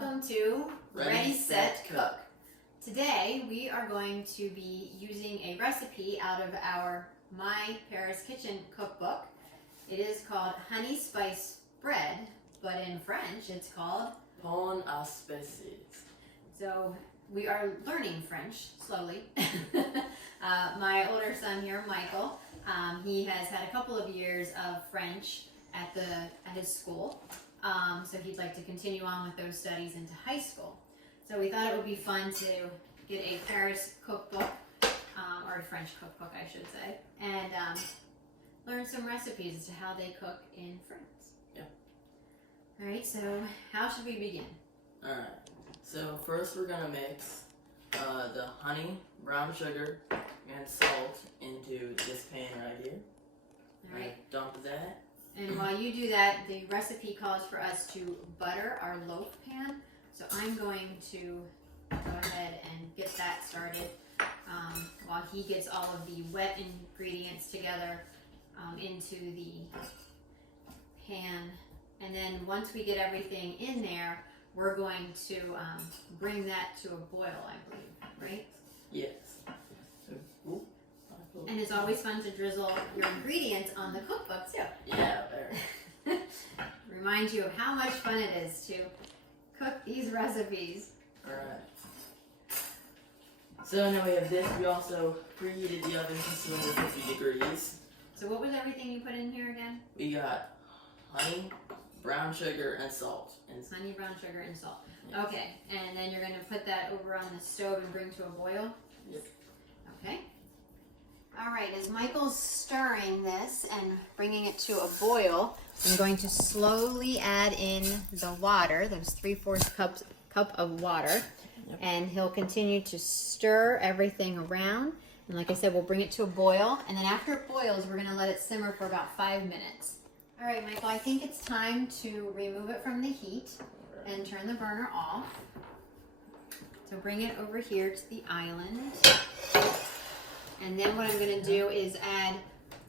welcome to Ready, Set, Cook. Today we are going to be using a recipe out of our My Paris Kitchen cookbook. It is called Honey Spice Bread, but in French it's called Pain à spices. So we are learning French slowly. My older son here, Michael, he has had a couple of years of French at his school. So he'd like to continue on with those studies into high school. So we thought it would be fun to get a Paris cookbook, or a French cookbook I should say, and learn some recipes as to how they cook in France. Yeah. Alright, so how should we begin? Alright, so first we're going to mix the honey, brown sugar, and salt into this pan right here. Alright. Dump that. And while you do that, the recipe calls for us to butter our loaf pan. So I'm going to go ahead and get that started while he gets all of the wet ingredients together into the pan. And then once we get everything in there, we're going to bring that to a boil, I believe, right? Yes. So, and it's always fun to drizzle your ingredients on the cookbook too. Yeah, there. Remind you of how much fun it is to cook these recipes. Alright. So now we have this. We also preheated the oven to 250 degrees. So what was everything you put in here again? We got honey, brown sugar, and salt. Honey, brown sugar, and salt. Yes. Okay, and then you're going to put that over on the stove and bring to a boil? Yep. Okay. Alright, as Michael's stirring this and bringing it to a boil, I'm going to slowly add in the water, those 3/4 cup of water. Yep. And he'll continue to stir everything around. And like I said, we'll bring it to a boil. And then after it boils, we're going to let it simmer for about 5 minutes. All right, Michael, I think it's time to remove it from the heat and turn the burner off. So bring it over here to the island. And then what I'm going to do is add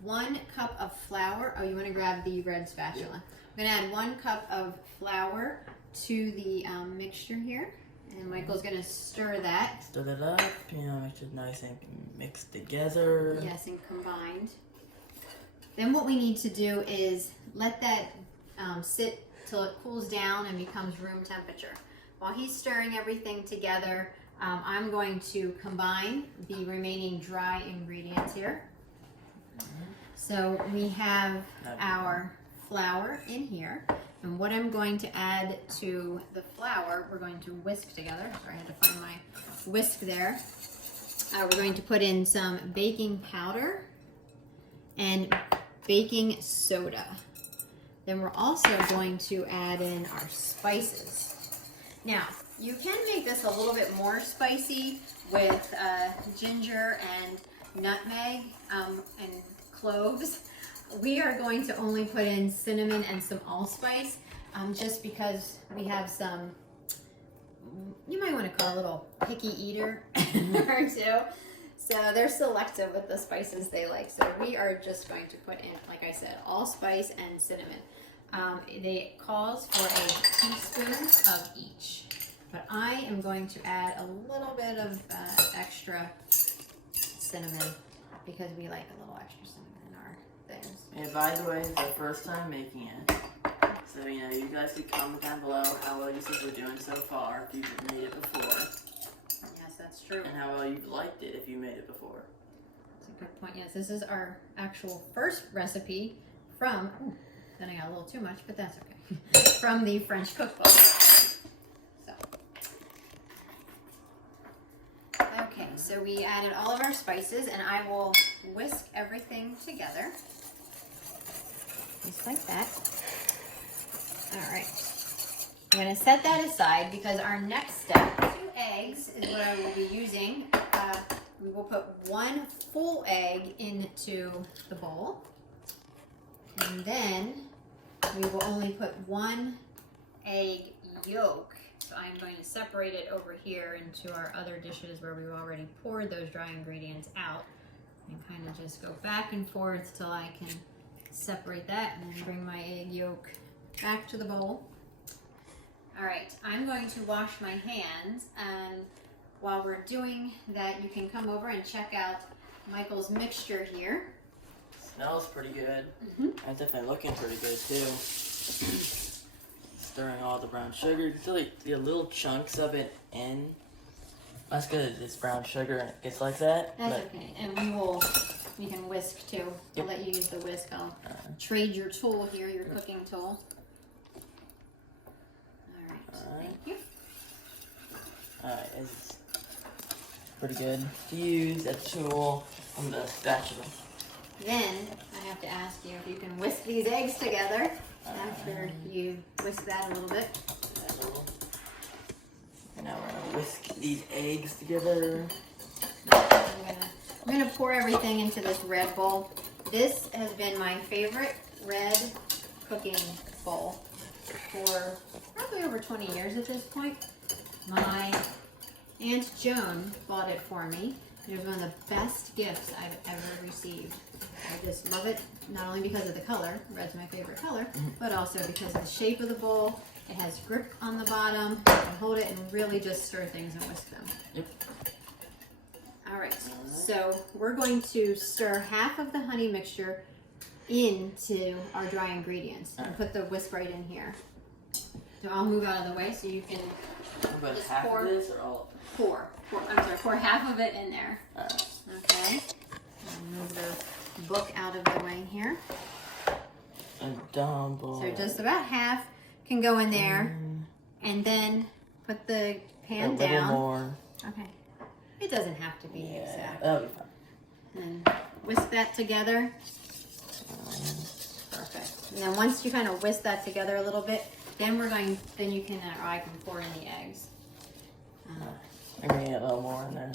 1 cup of flour. Oh, you want to grab the red spatula. Yep. I'm going to add 1 cup of flour to the mixture here. And Michael's going to stir that. Stir that up, make it nice and mixed together. Yes, and combined. Then what we need to do is let that sit till it cools down and becomes room temperature. While he's stirring everything together, I'm going to combine the remaining dry ingredients here. So we have our flour in here. And what I'm going to add to the flour, we're going to whisk together. Sorry, I had to find my whisk there. We're going to put in some baking powder and baking soda. Then we're also going to add in our spices. Now, you can make this a little bit more spicy with ginger and nutmeg and cloves. We are going to only put in cinnamon and some allspice just because we have some, you might want to call a little picky eater or two. So they're selective with the spices they like. So we are just going to put in, like I said, allspice and cinnamon. It calls for a teaspoon of each. But I am going to add a little bit of extra cinnamon because we like a little extra cinnamon in our things. And by the way, it's the first time making it. So, you guys could comment down below how well you think we're doing so far if you've made it before. Yes, that's true. And how well you've liked it if you made it before. That's a good point. Yes, this is our actual first recipe from, then I got a little too much, but that's okay, from the French cookbook. Okay, so we added all of our spices, and I will whisk everything together. Just like that. All right. I'm going to set that aside because our next step, 2 eggs is what I will be using. We will put 1 full egg into the bowl. And then we will only put 1 egg yolk. So I'm going to separate it over here into our other dishes where we've already poured those dry ingredients out. And kind of just go back and forth till I can separate that and then bring my egg yolk back to the bowl. All right, I'm going to wash my hands, and while we're doing that, you can come over and check out Michael's mixture here. Smells pretty good. Mm-hmm. It's definitely looking pretty good too. Stirring all the brown sugar. You can still get little chunks of it in. That's good. It's brown sugar and it gets like that. That's okay, and we can whisk too. I'll let you use the whisk. I'll trade your tool here, your cooking tool. All right, thank you. Alright, it's pretty good to use that tool on the spatula. Then I have to ask you if you can whisk these eggs together after you whisk that a little bit. And now we're gonna whisk these eggs together. I'm gonna pour everything into this red bowl. This has been my favorite red cooking bowl for probably over 20 years at this point. My Aunt Joan bought it for me. It was one of the best gifts I've ever received. I just love it, not only because of the color, red's my favorite color, but also because of the shape of the bowl. It has grip on the bottom. You can hold it and really just stir things and whisk them. Yep. All right, so we're going to stir half of the honey mixture into our dry ingredients and put the whisk right in here. So I'll move out of the way so you can About just half pour. of this or all? Pour half of it in there. Okay. I'll move the book out of the way here. And down below. So just about half can go in there, and then put the pan a little down. more. Okay. It doesn't have to be exact. That'll be fine. And whisk that together. Perfect. And then once you kind of whisk that together a little bit, then you can, or I can pour in the eggs. I'm gonna get a little more in there.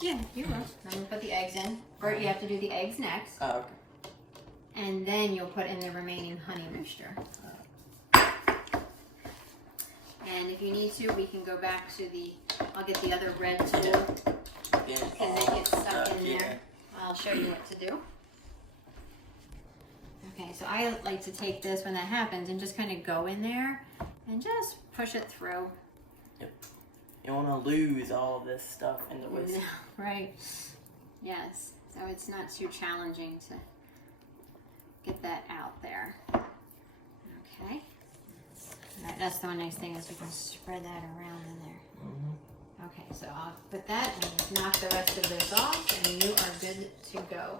Yeah, you will. I'm gonna put the eggs in. Or you have to do the eggs next. Oh, okay. And then you'll put in the remaining honey mixture. And if you need to, we can go back to I'll get the other red tool. Yeah. Because it gets stuck in there. I'll show you what to do. Okay, so I like to take this when that happens and just kind of go in there and just push it through. Yep. You don't want to lose all of this stuff in the whisk. Right. Yes. So it's not too challenging to get that out there. Okay. All right, that's the one nice thing is you can spread that around in there. Mm-hmm. Okay, so I'll put that and knock the rest of this off, and you are good to go.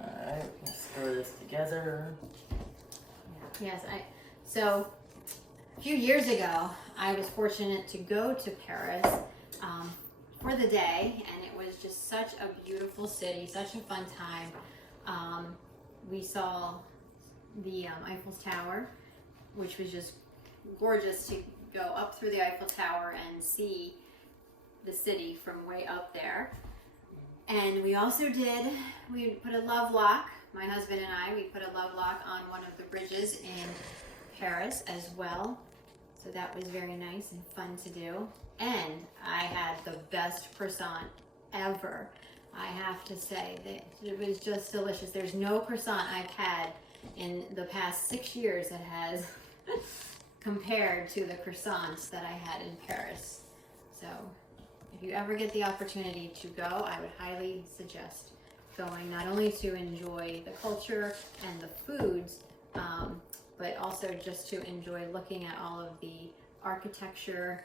Alright, we can stir this together. Yes, so a few years ago, I was fortunate to go to Paris for the day, and it was just such a beautiful city, such a fun time. We saw the Eiffel Tower, which was just gorgeous to go up through the Eiffel Tower and see the city from way up there. And we put a love lock, my husband and I, we put a love lock on one of the bridges in Paris as well. So that was very nice and fun to do. And I had the best croissant ever. I have to say that it was just delicious. There's no croissant I've had in the past 6 years that has compared to the croissants that I had in Paris. So if you ever get the opportunity to go, I would highly suggest going, not only to enjoy the culture and the foods, but also just to enjoy looking at all of the architecture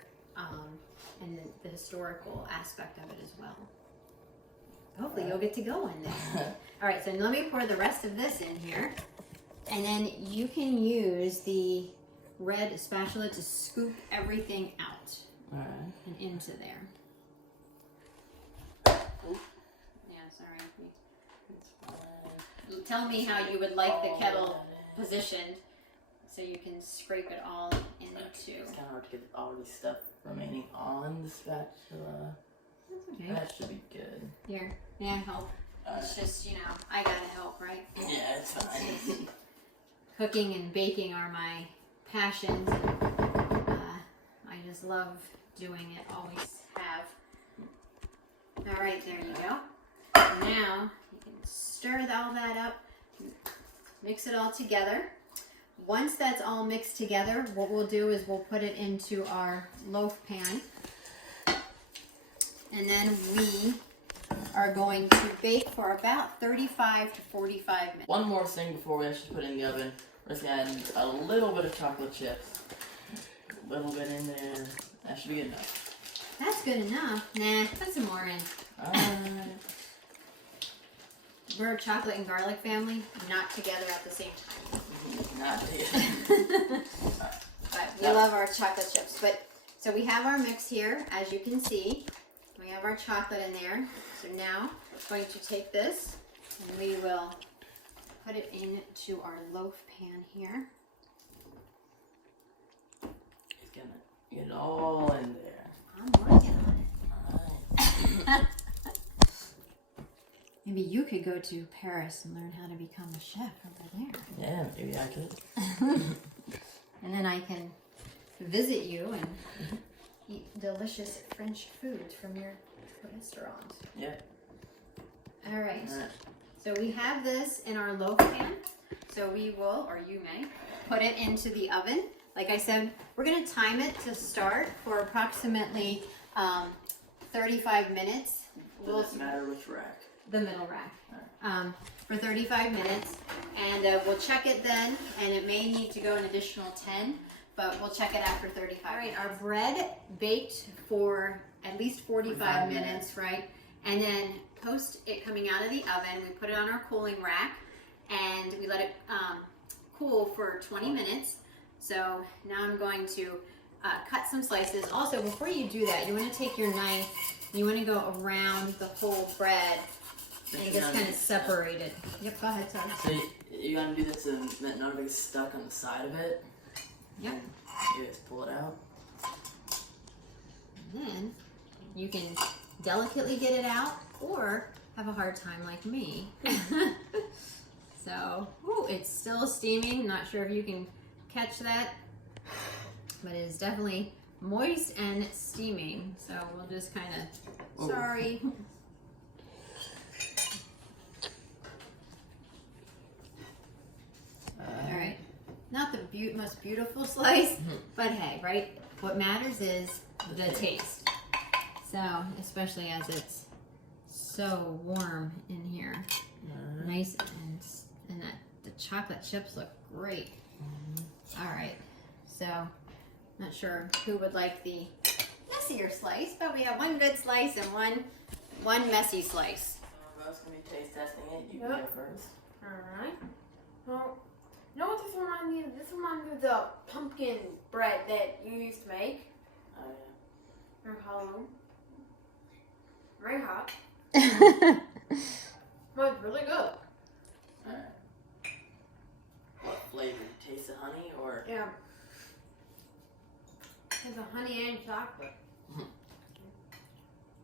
and the historical aspect of it as well. Hopefully you'll get to go in there. All right, so let me pour the rest of this in here. And then you can use the red spatula to scoop everything out and into there. Yeah, sorry. Tell me how you would like the kettle positioned so you can scrape it all into. It's kind of hard to get all this stuff remaining on the spatula. That's okay. That should be good. Here, may I help? It's just, I gotta help, right? Yeah, it's fine. Cooking and baking are my passions. I just love doing it, always have. All right, there you go. Now, you can stir all that up, mix it all together. once that's all mixed together, what we'll do is we'll put it into our loaf pan. And then we are going to bake for about 35 to 45 minutes. One more thing before we actually put it in the oven. We're just gonna add a little bit of chocolate chips. A little bit in there. That should be good enough. That's good enough. Nah, put some more in. Alright. We're a chocolate and garlic family, not together at the same time. Not together. But we love our chocolate chips. But so we have our mix here, as you can see. We have our chocolate in there. So now we're going to take this and we will put it into our loaf pan here. He's gonna get it all in there. I'm working on it. Alright. Maybe you could go to Paris and learn how to become a chef over there. Yeah, maybe I could. And then I can visit you and eat delicious French foods from your restaurant. Yeah. All right. Alright. So we have this in our loaf pan. So we will, or you may, put it into the oven. Like I said, we're going to time it to start for approximately 35 minutes. Doesn't matter which rack. The middle rack. For 35 minutes. And we'll check it then. And it may need to go an additional 10. But we'll check it after 35. All right, our bread baked for at least 45 minutes, right? And then post it coming out of the oven, we put it on our cooling rack and we let it cool for 20 minutes. So now I'm going to cut some slices. Also, before you do that, you want to take your knife and you want to go around the whole bread and just kind of separate it. Yep, go ahead, sorry. So you gotta do this so that none of it gets stuck on the side of it. Yep. And you just pull it out. And then you can delicately get it out or have a hard time like me. So, ooh, it's still steaming. Not sure if you can catch that, but it is definitely moist and steaming. So we'll just kind of, sorry. All right. Not the most beautiful slice, but hey, right? What matters is the taste. So, especially as it's so warm in here. Nice and that the chocolate chips look great. All right. So, not sure who would like the messier slice, but we have one good slice and one messy slice. Rose gonna be taste testing it. You can go first. Alright. Well, you know what this reminds me of? This reminds me of the pumpkin bread that you used to make. Oh Or Halloween. Very hot. But it's really good. yeah. Alright. What flavor? Taste the honey or? Yeah. It's a honey and chocolate.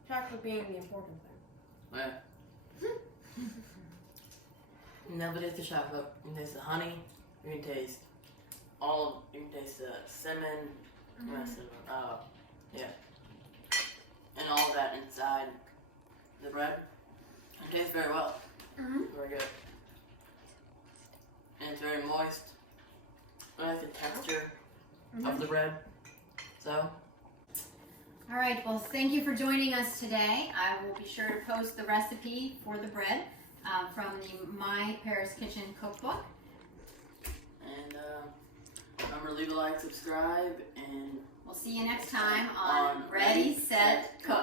Chocolate being the important thing. Yeah. You never taste the chocolate. You can taste the honey. You can taste you can taste the cinnamon. Yeah. And all that inside the bread. It tastes very well. Very good. And it's very moist. I like the texture of the bread. So. All right, well, thank you for joining us today. I will be sure to post the recipe for the bread from the My Paris Kitchen cookbook. And remember, leave a like, subscribe, and We'll see you next time on Ready, Set, Cook.